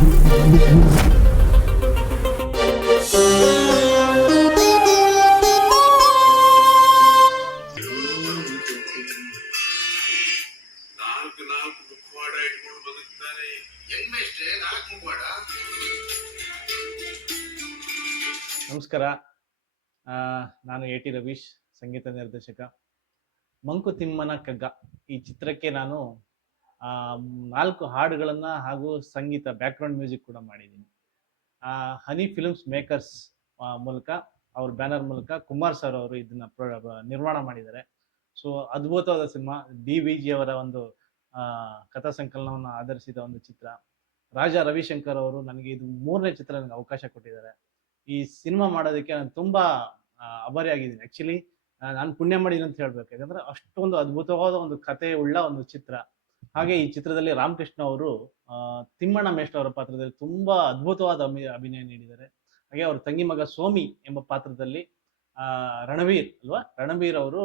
ನಮಸ್ಕಾರ. ನಾನು A T Ravish ಸಂಗೀತ ನಿರ್ದೇಶಕ. ಮಂಕುತಿಮ್ಮನ ಕಗ್ಗ. ಈ ಚಿತ್ರಕ್ಕೆ ನಾನು ನಾಲ್ಕು ಹಾಡುಗಳನ್ನು ಹಾಗೂ ಸಂಗೀತ ಬ್ಯಾಕ್ಗ್ರೌಂಡ್ ಮ್ಯೂಸಿಕ್ ಕೂಡ ಮಾಡಿದ್ದೀನಿ. ಹನಿ ಫಿಲ್ಮ್ಸ್ ಮೇಕರ್ಸ್ ಮೂಲಕ ಅವ್ರ ಬ್ಯಾನರ್ ಮೂಲಕ ಕುಮಾರ್ ಸರ್ ಅವರು ಇದನ್ನ ನಿರ್ಮಾಣ ಮಾಡಿದ್ದಾರೆ. ಸೊ ಅದ್ಭುತವಾದ ಸಿನಿಮಾ. ಡಿ ವಿ ಜಿ ಅವರ ಒಂದು ಕಥಾ ಸಂಕಲನವನ್ನು ಆಧರಿಸಿದ ಒಂದು ಚಿತ್ರ. ರಾಜಾ ರವಿಶಂಕರ್ ಅವರು ನನಗೆ ಇದು ಮೂರನೇ ಚಿತ್ರ ನನಗೆ ಅವಕಾಶ ಕೊಟ್ಟಿದ್ದಾರೆ. ಈ ಸಿನಿಮಾ ಮಾಡೋದಕ್ಕೆ ನಾನು ತುಂಬಾ ಆ, ಆಭಾರಿಯಾಗಿದ್ದೀನಿ ಆಕ್ಚುಲಿ ನಾನು ಪುಣ್ಯ ಮಾಡಿದ್ದೀನಿ ಅಂತ ಹೇಳ್ಬೇಕು. ಯಾಕಂದ್ರೆ ಅಷ್ಟೊಂದು ಅದ್ಭುತವಾದ ಒಂದು ಕಥೆ ಉಳ್ಳ ಒಂದು ಚಿತ್ರ. ಹಾಗೆ ಈ ಚಿತ್ರದಲ್ಲಿ ರಾಮಕೃಷ್ಣ ಅವರು ತಿಮ್ಮಣ್ಣ ಮೇಷ್ಟ್ರ ಅವರ ಪಾತ್ರದಲ್ಲಿ ತುಂಬಾ ಅದ್ಭುತವಾದ ಅಭಿ- ಅಭಿನಯ ನೀಡಿದ್ದಾರೆ. ಹಾಗೆ ಅವ್ರ ತಂಗಿ ಮಗ ಸೋಮಿ ಎಂಬ ಪಾತ್ರದಲ್ಲಿ ಆ, ರಣವೀರ್ ಅಲ್ವಾ? ರಣವೀರ್ ಅವರು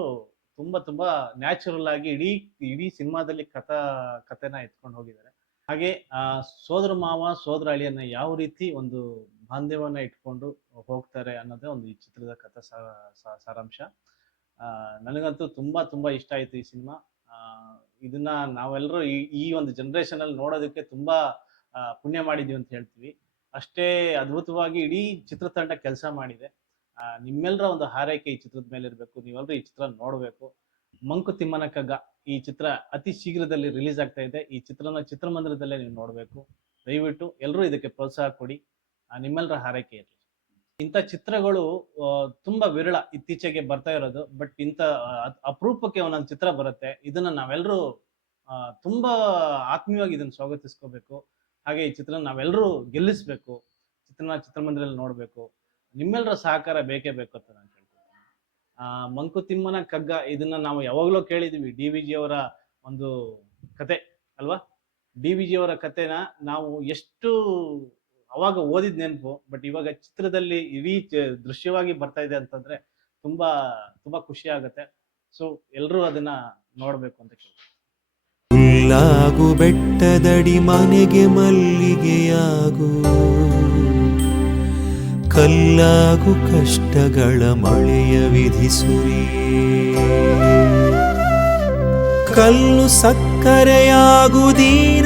ತುಂಬಾ ತುಂಬಾ ನ್ಯಾಚುರಲ್ ಆಗಿ ಇಡೀ ಇಡೀ ಸಿನಿಮಾದಲ್ಲಿ ಕಥಾ ಕಥೆನ ಎತ್ಕೊಂಡು ಹೋಗಿದ್ದಾರೆ. ಹಾಗೆ ಆ ಸೋದರ ಮಾವ ಸೋದರ ಅಳಿಯನ್ನ ಯಾವ ರೀತಿ ಒಂದು ಬಾಂಧವ್ಯವನ್ನ ಇಟ್ಕೊಂಡು ಹೋಗ್ತಾರೆ ಅನ್ನೋದೇ ಒಂದು ಈ ಚಿತ್ರದ ಕಥಾ ಸಾರಾಂಶ. ಆ, ನನಗಂತೂ ತುಂಬಾ ತುಂಬಾ ಇಷ್ಟ ಆಯ್ತು ಈ ಸಿನಿಮಾ. ಇದನ್ನ ನಾವೆಲ್ಲರೂ ಈ ಒಂದು ಜನರೇಷನ್ ಅಲ್ಲಿ ನೋಡೋದಕ್ಕೆ ತುಂಬಾ ಪುಣ್ಯ ಮಾಡಿದೀವಿ ಅಂತ ಹೇಳ್ತೀವಿ. ಅಷ್ಟೇ ಅದ್ಭುತವಾಗಿ ಇಡೀ ಚಿತ್ರತಂಡ ಕೆಲಸ ಮಾಡಿದೆ. ನಿಮ್ಮೆಲ್ಲರ ಒಂದು ಹಾರೈಕೆ ಈ ಚಿತ್ರದ ಮೇಲೆ ಇರಬೇಕು. ನೀವೆಲ್ಲರೂ ಈ ಚಿತ್ರ ನೋಡಬೇಕು. ಮಂಕುತಿಮ್ಮನ ಕಗ್ಗ ಈ ಚಿತ್ರ ಅತಿ ಶೀಘ್ರದಲ್ಲಿ ರಿಲೀಸ್ ಆಗ್ತಾ ಇದೆ. ಈ ಚಿತ್ರನ ಚಿತ್ರಮಂದಿರದಲ್ಲೇ ನೀವು ನೋಡಬೇಕು. ದಯವಿಟ್ಟು ಎಲ್ಲರೂ ಇದಕ್ಕೆ ಪ್ರೋತ್ಸಾಹ ಕೊಡಿ. ನಿಮ್ಮೆಲ್ಲರ ಹಾರೈಕೆ ಇರಲಿ. ಇಂಥ ಚಿತ್ರಗಳು ತುಂಬ ವಿರಳ ಇತ್ತೀಚೆಗೆ ಬರ್ತಾ ಇರೋದು. ಬಟ್ ಇಂಥ ಅಪರೂಪಕ್ಕೆ ಒಂದೊಂದು ಚಿತ್ರ ಬರುತ್ತೆ. ಇದನ್ನ ನಾವೆಲ್ಲರೂ ತುಂಬಾ ಆತ್ಮೀಯವಾಗಿ ಇದನ್ನ ಸ್ವಾಗತಿಸ್ಕೋಬೇಕು. ಹಾಗೆ ಈ ಚಿತ್ರ ನಾವೆಲ್ಲರೂ ಗೆಲ್ಲಿಸ್ಬೇಕು. ಚಿತ್ರನ ಚಿತ್ರಮಂದಿರಲ್ಲಿ ನೋಡಬೇಕು. ನಿಮ್ಮೆಲ್ಲರ ಸಹಕಾರ ಬೇಕೇ ಬೇಕು ಅಂತ ನಾನು ಕೇಳ್ಕೊತೀನಿ. ಆ ಮಂಕುತಿಮ್ಮನ ಕಗ್ಗ, ಇದನ್ನ ನಾವು ಯಾವಾಗಲೂ ಕೇಳಿದೀವಿ. ಡಿ ವಿ ಜಿ ಅವರ ಒಂದು ಕತೆ, ಅಲ್ವಾ? ಡಿ ವಿ ಜಿ ಅವರ ಕತೆನ ನಾವು ಎಷ್ಟು ಅವಾಗ ಓದಿದ ನೆನಪು ಬಟ್ ಇವಾಗ ಚಿತ್ರದಲ್ಲಿ ಇಡೀ ದೃಶ್ಯವಾಗಿ ಬರ್ತಾ ಇದೆ ಅಂತಂದ್ರೆ ತುಂಬಾ ತುಂಬಾ ಖುಷಿ ಆಗುತ್ತೆ. ಸೊ ಎಲ್ಲರೂ ಅದನ್ನ ನೋಡ್ಬೇಕು ಅಂತ ಕೇಳ್ತೀನಿ ಬೆಟ್ಟದಡಿ ಮನೆಗೆ ಮಲ್ಲಿಗೆಯಾಗು. ಕಲ್ಲಾಗು ಕಷ್ಟಗಳ ಮಳೆಯ ವಿಧಿಸುರಿ ಕಲ್ಲು ಸಕ್ಕರೆಯಾಗು ದೀನ